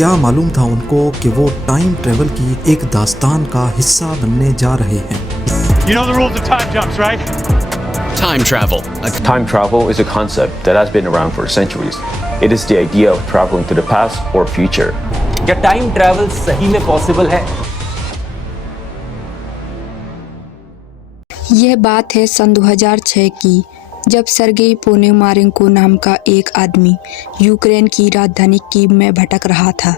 क्या मालूम था उनको कि वो टाइम ट्रेवल की एक दास्तान का हिस्सा बनने जा रहे हैं। You know the rules of time jumps, right? Time travel. Time travel is a concept that has been around for centuries. It is the idea of traveling to the past or future. क्या time travel सही में possible है? यह बात है सन 2006 की, जब Sergei पोनोमारेंको नाम का एक आदमी यूक्रेन की राजधानी कीव में भटक रहा था।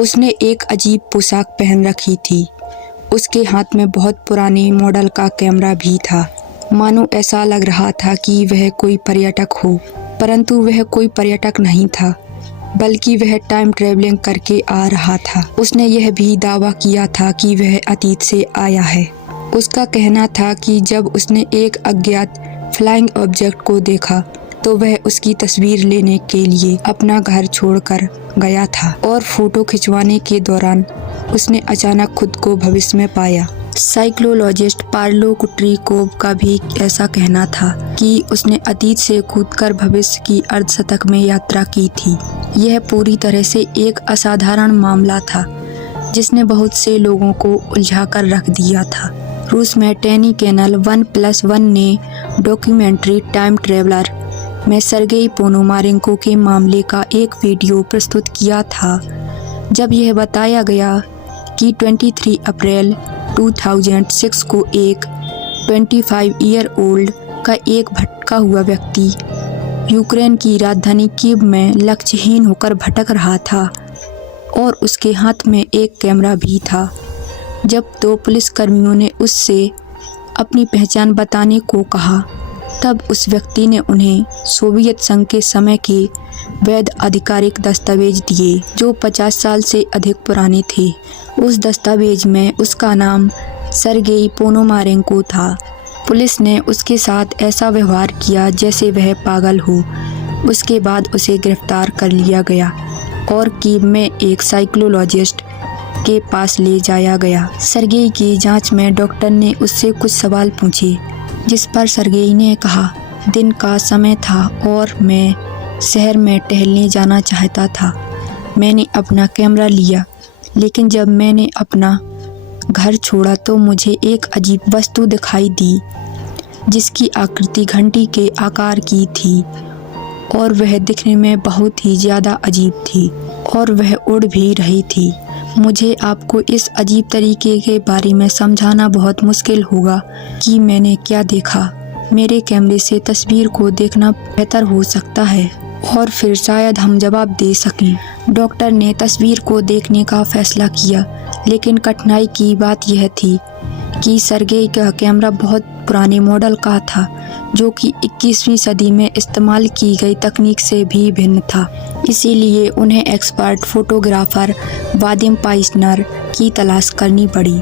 उसने एक अजीब पोशाक पहन रखी थी। उसके हाथ में बहुत पुराने मॉडल का कैमरा भी था। मानो ऐसा लग रहा था कि वह कोई पर्यटक हो, परंतु वह कोई पर्यटक नहीं था, बल्कि वह टाइम ट्रैवलिंग करके आ रहा था। उसने यह भी दावा किया था कि वह अतीत से आया है। उसका कहना था कि जब उसने एक अज्ञात फ्लाइंग ऑब्जेक्ट को देखा तो वह उसकी तस्वीर लेने के लिए अपना घर छोड़कर गया था और फोटो खिंचवाने के दौरान उसने अचानक खुद को भविष्य में पाया। साइकोलॉजिस्ट पार्लो कुट्रीकोव का भी ऐसा कहना था कि उसने अतीत से कूदकर भविष्य की अर्धशतक में यात्रा की थी। यह पूरी तरह से एक असाधारण मामला था जिसने बहुत से लोगों को उलझाकर रख दिया था। रूस में टेनी चैनल 1+1 ने डॉक्यूमेंट्री टाइम ट्रेवलर में सर्गेई पोनोमारेंको के मामले का एक वीडियो प्रस्तुत किया था, जब यह बताया गया कि 23 अप्रैल 2006 को एक 25 ईयर ओल्ड का एक भटका हुआ व्यक्ति यूक्रेन की राजधानी कीव में लक्ष्यहीन होकर भटक रहा था और उसके हाथ में एक कैमरा भी था। जब दो पुलिसकर्मियों ने उससे अपनी पहचान बताने को कहा, तब उस व्यक्ति ने उन्हें सोवियत संघ के समय के वैध आधिकारिक दस्तावेज दिए जो 50 साल से अधिक पुराने थे। उस दस्तावेज में उसका नाम सर्गेई पोनोमारेंको था। पुलिस ने उसके साथ ऐसा व्यवहार किया जैसे वह पागल हो। उसके बाद उसे गिरफ्तार कर लिया गया और कीव में एक साइकोलॉजिस्ट के पास ले जाया गया। सर्गेई की जांच में डॉक्टर ने उससे कुछ सवाल पूछे, जिस पर सर्गेई ने कहा, दिन का समय था और मैं शहर में टहलने जाना चाहता था। मैंने अपना कैमरा लिया, लेकिन जब मैंने अपना घर छोड़ा तो मुझे एक अजीब वस्तु दिखाई दी जिसकी आकृति घंटी के आकार की थी और वह दिखने में बहुत ही ज़्यादा अजीब थी और वह उड़ भी रही थी। मुझे आपको इस अजीब तरीके के बारे में समझाना बहुत मुश्किल होगा कि मैंने क्या देखा। मेरे कैमरे से तस्वीर को देखना बेहतर हो सकता है और फिर शायद हम जवाब दे सकें। डॉक्टर ने तस्वीर को देखने का फैसला किया, लेकिन कठिनाई की बात यह थी कि सर्गेई का कैमरा बहुत पुराने मॉडल का था, जो कि 21वीं सदी में इस्तेमाल की गई तकनीक से भी भिन्न था। इसीलिए उन्हें एक्सपर्ट फोटोग्राफर वादिम पाइसनर की तलाश करनी पड़ी,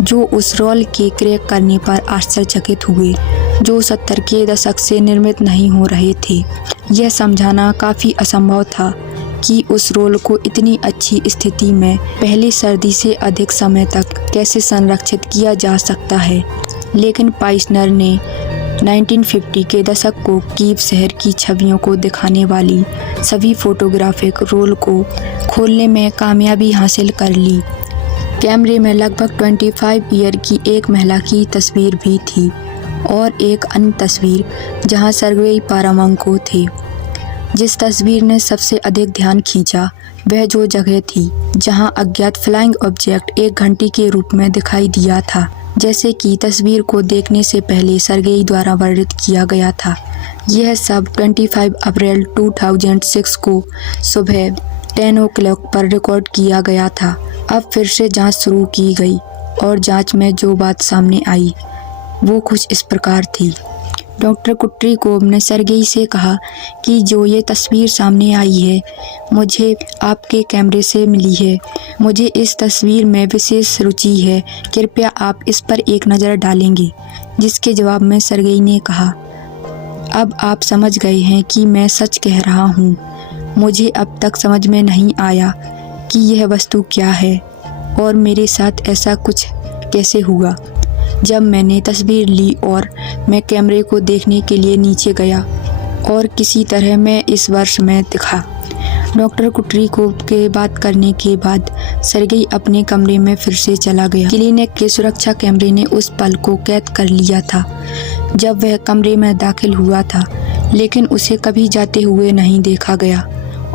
जो उस रोल के क्रैक करने पर आश्चर्यचकित हुए जो 70 के दशक से निर्मित नहीं हो रहे थे। यह समझाना काफ़ी असंभव था कि उस रोल को इतनी अच्छी स्थिति में पहली सदी से अधिक समय तक कैसे संरक्षित किया जा सकता है, लेकिन पाइसनर ने 1950 के दशक को कीव शहर की छवियों को दिखाने वाली सभी फोटोग्राफिक रोल को खोलने में कामयाबी हासिल कर ली। कैमरे में लगभग 25 ईयर की एक महिला की तस्वीर भी थी और एक अन्य तस्वीर जहां सर्गेई पोनोमारेंको थे। जिस तस्वीर ने सबसे अधिक ध्यान खींचा वह जो जगह थी जहां अज्ञात फ्लाइंग ऑब्जेक्ट एक घंटी के रूप में दिखाई दिया था, जैसे कि तस्वीर को देखने से पहले सर्गेई द्वारा वर्णित किया गया था। यह सब 25 अप्रैल 2006 को सुबह 10 o'clock पर रिकॉर्ड किया गया था। अब फिर से जांच शुरू की गई और जांच में जो बात सामने आई वो कुछ इस प्रकार थी। डॉक्टर कुट्रीकोव ने सर्गेई से कहा कि जो ये तस्वीर सामने आई है मुझे आपके कैमरे से मिली है। मुझे इस तस्वीर में विशेष रुचि है, कृपया आप इस पर एक नज़र डालेंगे। जिसके जवाब में सर्गेई ने कहा, अब आप समझ गए हैं कि मैं सच कह रहा हूँ। मुझे अब तक समझ में नहीं आया कि यह वस्तु क्या है और मेरे साथ ऐसा कुछ कैसे हुआ। जब मैंने तस्वीर ली और मैं कैमरे को देखने के लिए नीचे गया और किसी तरह मैं इस वर्ष में दिखा। डॉक्टर कुटरीकोव के बात करने के बाद सर्गेई अपने कमरे में फिर से चला गया। क्लिनिक के सुरक्षा कैमरे ने उस पल को कैद कर लिया था जब वह कमरे में दाखिल हुआ था, लेकिन उसे कभी जाते हुए नहीं देखा गया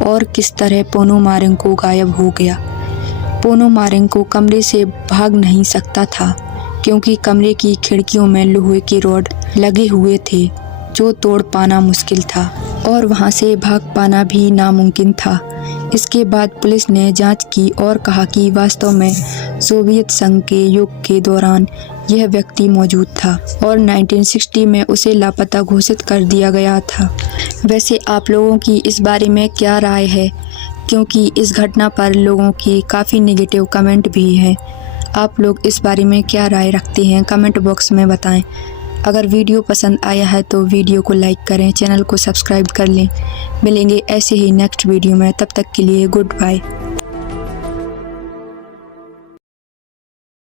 और किस तरह पोनोमारेंको गायब हो गया। पोनोमारेंको कमरे से भाग नहीं सकता था क्योंकि कमरे की खिड़कियों में लोहे के रॉड लगे हुए थे जो तोड़ पाना मुश्किल था और वहां से भाग पाना भी नामुमकिन था। इसके बाद पुलिस ने जांच की और कहा कि वास्तव में सोवियत संघ के युग के दौरान यह व्यक्ति मौजूद था और 1960 में उसे लापता घोषित कर दिया गया था। वैसे आप लोगों की इस बारे में क्या राय है, क्योंकि इस घटना पर लोगों की काफ़ी नेगेटिव कमेंट भी हैं। आप लोग इस बारे में क्या राय रखते हैं कमेंट बॉक्स में बताएं। अगर वीडियो पसंद आया है तो वीडियो को लाइक करें, चैनल को सब्सक्राइब कर लें। मिलेंगे ऐसे ही नेक्स्ट वीडियो में, तब तक के लिए गुड बाय।